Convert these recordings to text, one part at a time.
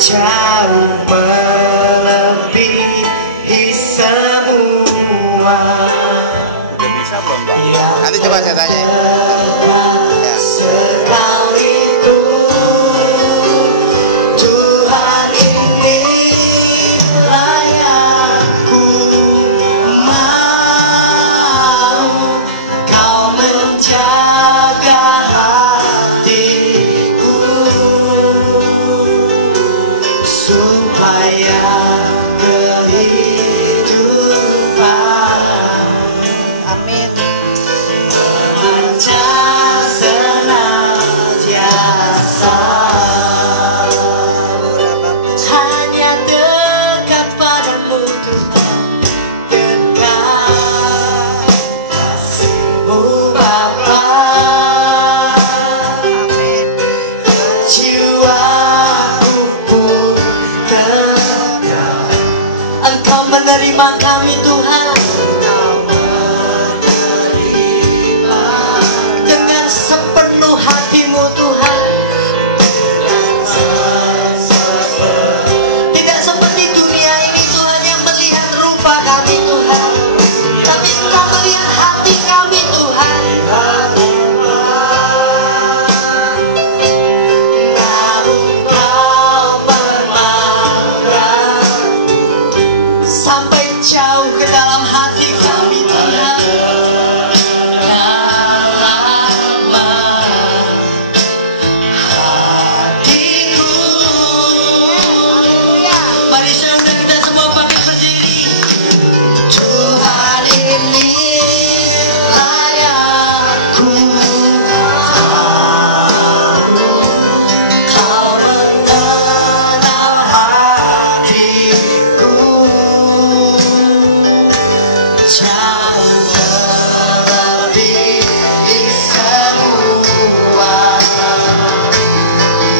jauh melebihi semua. Udah bisa belum, Pak? Nanti coba saya tanya ya. Sekalipun Tuhan ini layanku, mau Kau menjaga hatiku supaya kehidupan Amin. memancar senantiasa. Hanya dekat padamu Tuhan, dekat kasih-Mu Bapa. Jiwaku pun tegak, Engkau menerima kami Tuhan. Engkau menerima dengan sepenuh hatimu Tuhan. Tidak seperti dunia ini Tuhan yang melihat rupa kami Tuhan, tapi Engkau melihat hati kami Tuhan. Namun Kau memandang sampai jauh ke dalam hati kami Tuhan. Dalam hatiku. Mari saudara kita semua bangkit berdiri. Tuhan ini layanku, Kau mengenal hatiku, jauh melebihi semua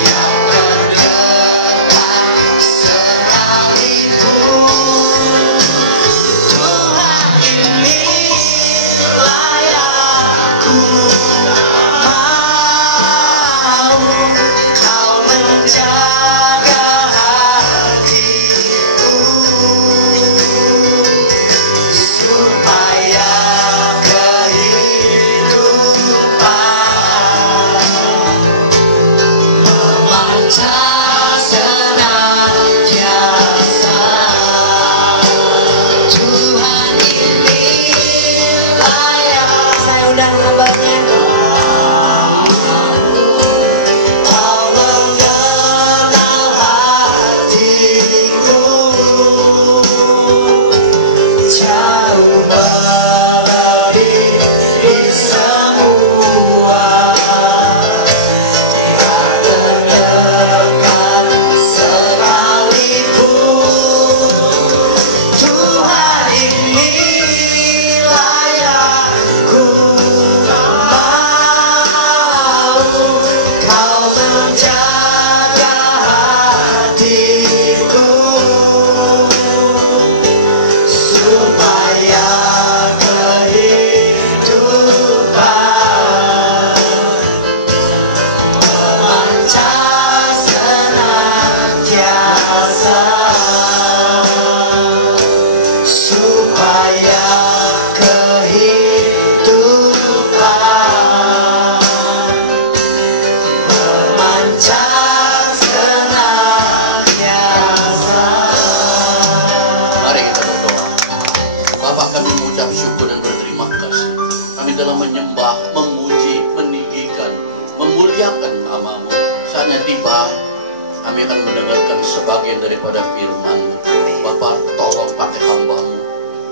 yang terdekat sekalipun. Tuhan ini layanku, mau Kau menjaga hatiku supaya kehidupan memancar senantiasa. Tuhan ini layak. Saya undang hambanya. Kau mengenal hatiku, jauh melebihi semua yang terdekat sekalipun. Tuhan ini layanku, mau Kau menjaga hatiku supaya kehidupan memancar senantiasa, supaya kehidupan memancar senantiasa. Mari kita berdoa. Bapa, kami mengucap syukur dan berterima kasih. Kami telah menyembah, memuji, meninggikan, memuliakan nama-Mu. Saatnya tiba, kami akan mendengarkan sebagian daripada firman. Bapa, tolong pakai hamba-Mu,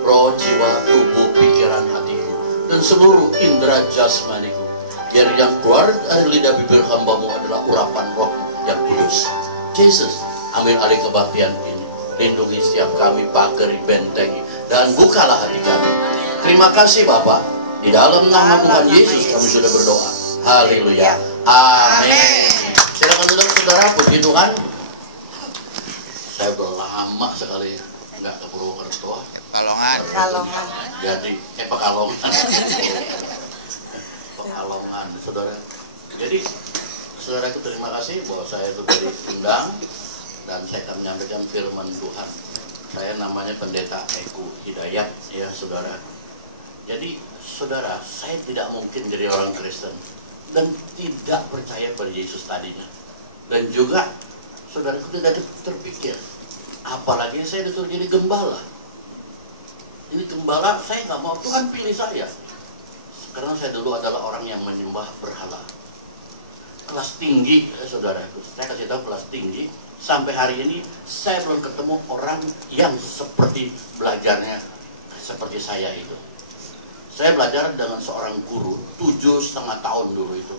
roh, jiwa, tubuh, pikiran, hatiku, dan seluruh indera jasmaniku. Biar yang keluar dari lidah bibir hamba-Mu adalah urapan roh yang kudus. Yesus, ambil alih kebaktian ini. Lindungi setiap kami, pagari, bentengi, dan bukalah hati kami. Terima kasih Bapa. Di dalam nama Tuhan Yesus kami sudah berdoa. Haleluya. Amin. Silakan duduk saudara, puji Tuhan. Saya berlama sekali nggak ke Purwokerto. Kalongan. Jadi Pekalongan. Pekalongan, saudara. Jadi saudaraku, terima kasih bahwa saya sudah diundang dan saya akan menyampaikan firman Tuhan. Saya namanya Pendeta Eko Hidayat, ya saudara. Jadi saudara, saya tidak mungkin jadi orang Kristen dan tidak percaya pada Yesus tadinya. Dan juga saudaraku tidak terpikir, apalagi saya disuruh jadi gembala. Ini gembala, saya nggak mau, Tuhan pilih saya. Karena saya dulu adalah orang yang menyembah berhala. Kelas tinggi, saudaraku, saya kasih tahu kelas tinggi. Sampai hari ini saya belum ketemu orang yang seperti belajarnya seperti saya itu. Saya belajar dengan seorang guru 7,5 tahun dulu itu.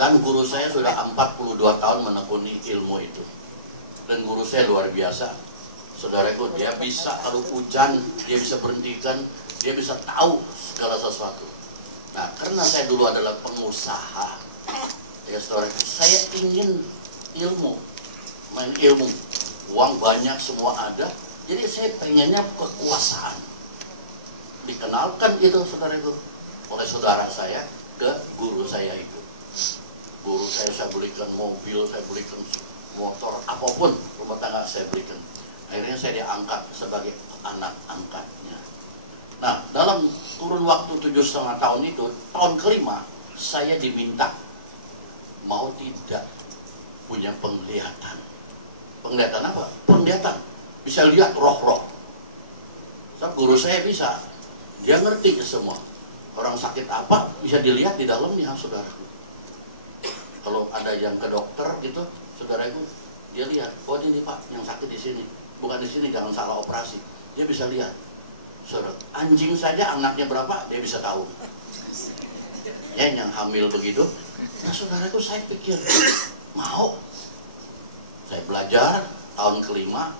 Dan guru saya sudah 42 tahun menekuni ilmu itu. Dan guru saya luar biasa. Saudaraku, dia bisa kalau hujan, dia bisa berhentikan, dia bisa tahu segala sesuatu. Nah, karena saya dulu adalah pengusaha, ya saudaraku, saya ingin ilmu, main ilmu, uang banyak semua ada, jadi saya pengennya kekuasaan. Dikenalkan itu saudaraku oleh saudara saya ke guru saya itu. Guru saya belikan mobil, saya belikan motor, apapun rumah tangga saya belikan. Akhirnya saya diangkat sebagai anak angkatnya. Nah, dalam kurun waktu 7,5 tahun itu, tahun kelima, saya diminta mau tidak punya penglihatan. Penglihatan apa? Penglihatan. Bisa lihat roh-roh. So, guru saya bisa. Dia ngerti semua. Orang sakit apa bisa dilihat di dalamnya, saudara. Kalau ada yang ke dokter gitu, saudara itu, dia lihat, oh ini Pak, yang sakit di sini. Bukan di sini, jangan salah operasi. Dia bisa lihat. Saudara, anjing saja anaknya berapa, dia bisa tahu. Ya, yang hamil begitu. Nah, saudaraku, saya pikir, mau. Saya belajar, tahun kelima,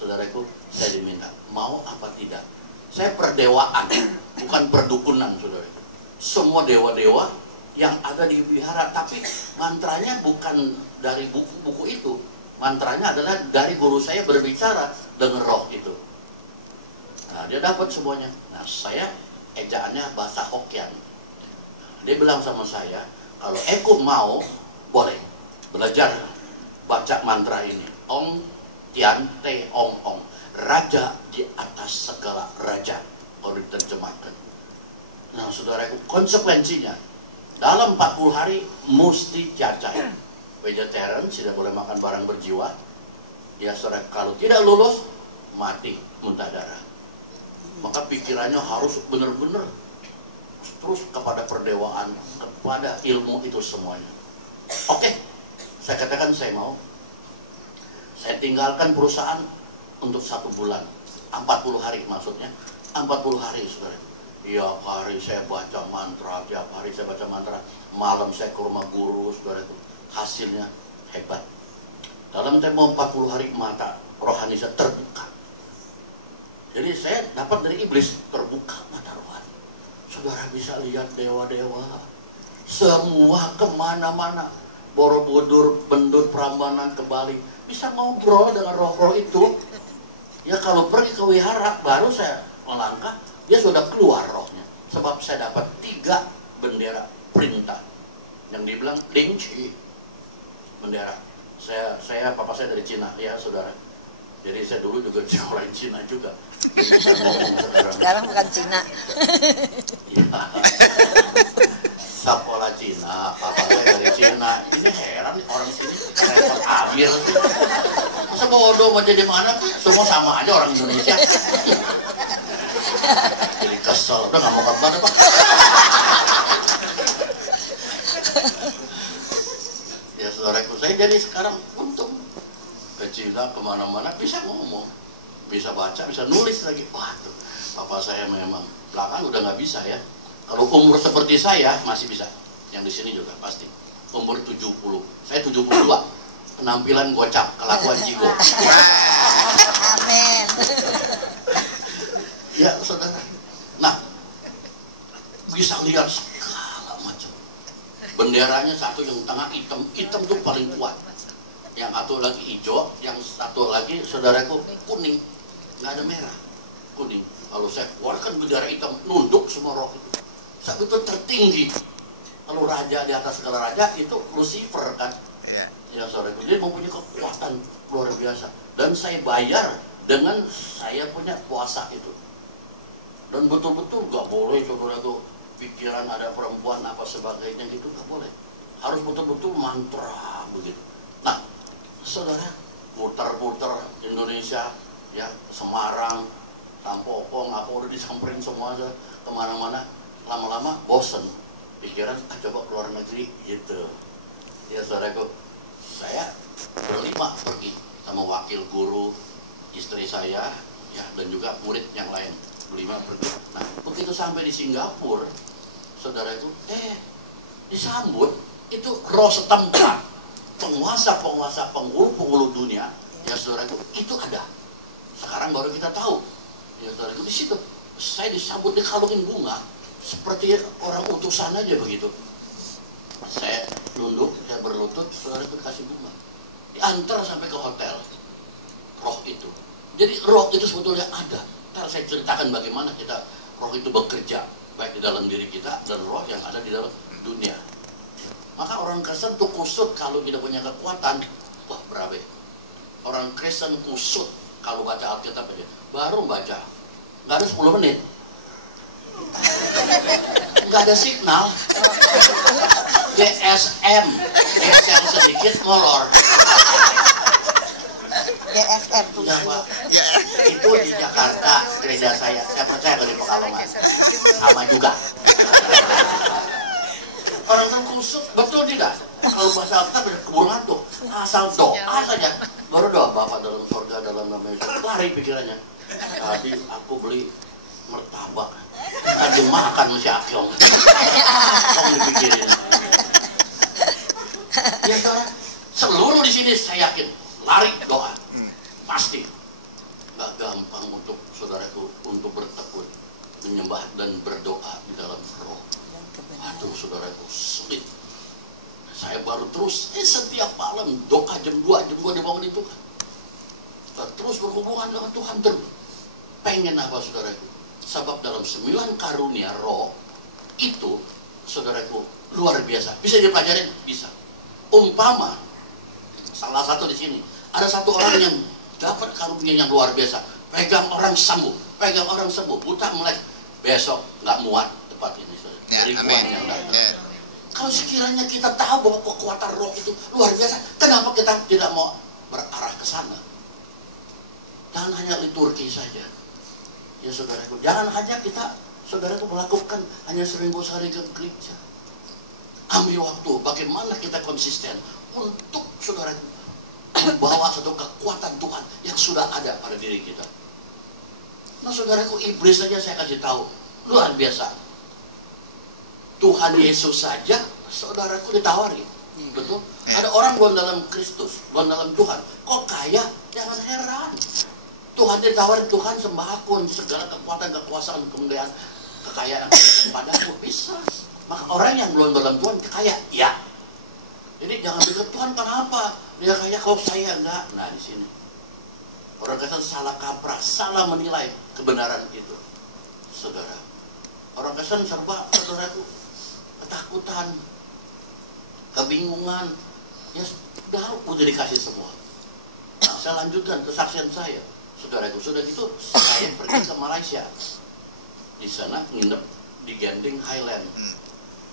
saudaraku, saya diminta, mau apa tidak. Saya perdewaan, bukan perdukunan, saudaraku. Semua dewa-dewa yang ada di wihara, tapi mantranya bukan dari buku-buku itu. Mantranya adalah dari guru saya berbicara dengan roh itu. Nah, dia dapat semuanya. Nah, saya ejaannya bahasa Hokkien. Dia bilang sama saya, kalau Eko mau, boleh belajar baca mantra ini. Ong Tian Te Ong Ong, raja di atas segala raja. Kalau diterjemahkan. Nah, saudaraku, konsekuensinya dalam 40 hari mesti cacat. Vegetarian, tidak boleh makan barang berjiwa. Ya saudara, kalau tidak lulus, mati, muntah darah. Maka pikirannya harus benar-benar terus kepada perdewaan, kepada ilmu itu semuanya. Oke, saya katakan saya mau. Saya tinggalkan perusahaan untuk 1 bulan. 40 hari maksudnya. 40 hari, saudara. Tiap hari saya baca mantra, tiap hari saya baca mantra. Malam saya ke rumah guru, saudara itu. Hasilnya hebat. Dalam tempo 40 hari mata rohani saya terbuka. Jadi saya dapat dari iblis, terbuka mata rohani. Saudara bisa lihat dewa-dewa. Semua kemana-mana. Borobudur, Bendut, Prambanan, ke Bali. Bisa ngobrol dengan roh-roh itu. Ya kalau pergi ke wihara, baru saya melangkah, dia sudah keluar rohnya. Sebab saya dapat 3 bendera perintah. Yang dibilang Lingqi. Bendera. Papa saya dari Cina, ya saudara. Jadi saya dulu juga orang Cina juga. Sekarang bukan Cina. Ya. Sekolah Cina, papa saya dari Cina. Ini heran nih orang sini, repot Amir sih. Masa bodoh mau jadi mana? Semua sama aja orang Indonesia. Jadi kesel, udah nggak mau kabar Pak. Ya saudaraku, saya jadi sekarang untung ke Cina kemana-mana bisa ngomong, bisa baca, bisa nulis lagi. Wah tuh, papa saya memang belakang udah nggak bisa ya. Kalau umur seperti saya masih bisa, yang di sini juga pasti. Umur 70, saya 72, penampilan gocap, kelakuan jigo. Amin. Ya saudara, nah bisa lihat segala macam. Benderanya satu yang tengah hitam, hitam tuh paling kuat. Yang satu lagi hijau, yang satu lagi saudaraku kuning, nggak ada merah, kuning. Kalau saya keluarkan bendera hitam, nunduk semua roh itu. Saya itu tertinggi. Kalau raja di atas segala raja itu Lucifer kan? Ya saudaraku, dia mempunyai kekuatan. bayar dengan saya punya kuasa itu. Dan betul-betul gak boleh saudara itu pikiran ada perempuan apa sebagainya gitu, gak boleh. Harus betul-betul mantra begitu. Nah, saudara, muter-muter Indonesia, ya Semarang, Tampokong, apa udah disamperin semua kemana-mana, lama-lama bosen. Pikiran, coba keluar negeri gitu. Ya saudaraku, saya berlima pergi sama wakil guru, istri saya, ya dan juga murid yang lain. Berlima pergi. Nah, begitu sampai di Singapura, saudara itu, disambut itu roh setempat, penguasa-penguasa, penghulu dunia, ya saudara itu ada. Sekarang baru kita tahu, ya saudara itu di situ. Saya disambut, dikalungin bunga, seperti orang utusan aja begitu. Saya nunduk, saya berlutut, saudara itu kasih bunga, diantar sampai ke hotel. Roh itu, jadi roh itu sebetulnya ada. Ntar saya ceritakan bagaimana roh itu bekerja baik di dalam diri kita dan roh yang ada di dalam dunia. Maka orang Kristen tuh kusut kalau tidak punya kekuatan. Wah, berabe. Orang Kristen kusut kalau baca Alkitab aja. Baru baca, nggak ada 10 menit, nggak ada signal. GSM, geser sedikit molor. GSM tuh. Ya, Pak. Itu di Jakarta, gereja saya percaya dari Pekalongan. Sama juga. Orang kusut, betul tidak? Kalau bahasa Alkitab keburu ngantuk. Asal doa saja. Baru doa, Bapak dalam surga, dalam nama Yesus. Lari pikirannya. Tadi aku beli martabak. Tadi makan masih akyong. Kamu dipikirin. Ya saudara, seluruh di sini saya yakin lari doa. Pasti gak gampang untuk saudaraku untuk bertekun, menyembah dan berdoa di dalam roh. Aduh saudaraku, sulit. Saya baru terus setiap malam doa jam 2 dibangun itu kan. Terus berhubungan dengan Tuhan terus. Pengen apa saudaraku? Sebab dalam 9 karunia roh itu saudaraku luar biasa. Bisa dipelajarin? Bisa. Umpama salah satu di sini ada satu orang yang dapat karunia yang luar biasa, pegang orang sembuh, buta melek, besok nggak muat tempat ini, ribuan yang datang. Kalau sekiranya kita tahu bahwa kekuatan roh itu luar biasa, kenapa kita tidak mau berarah ke sana? Jangan hanya liturgi saja, ya saudaraku. Jangan hanya kita, saudaraku, melakukan hanya seminggu sehari ke gereja. Ambil waktu, bagaimana kita konsisten untuk saudaraku membawa satu kekuatan Tuhan yang sudah ada pada diri kita. Nah saudaraku, iblis saja saya kasih tahu, luar biasa. Tuhan Yesus saja saudaraku ditawari. Betul? Ada orang belum dalam Kristus, belum dalam Tuhan, kok kaya? Jangan heran. Tuhan ditawarin, Tuhan sembah aku segala kekuatan, kekuasaan, kemuliaan, kekayaan padaku. Bisa. Maka orang yang belum dalam Tuhan kaya, ya. Jadi jangan pikir Tuhan kenapa dia kaya kalau saya enggak. Nah di sini orang Kristen salah kaprah, salah menilai kebenaran itu, saudara. Orang Kristen serba saudaraku ketakutan, kebingungan. Ya udah dikasih semua. Nah saya lanjutkan kesaksian saya, saudaraku. Sudah gitu saya pergi ke Malaysia. Di sana nginep di Genting Highland.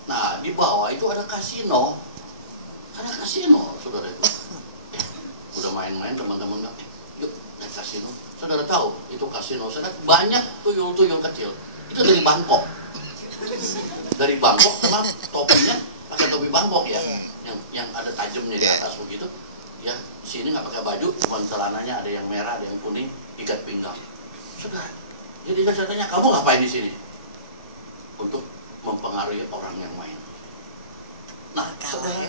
Nah di bawah itu ada kasino. Ada kasino, saudara itu. Udah main-main teman-teman, yuk naik kasino. Saudara tahu itu kasino, saudara banyak tuyul-tuyul kecil. Itu dari Bangkok. Dari Bangkok, memang topinya pakai topi Bangkok ya, yang ada tajamnya di atas begitu. Ya sini nggak pakai baju, cuma celananya ada yang merah, ada yang kuning, ikat pinggang. Saudara, jadi saya tanya, kamu ngapain di sini? Untuk mempengaruhi orang yang main. Nah, saudara,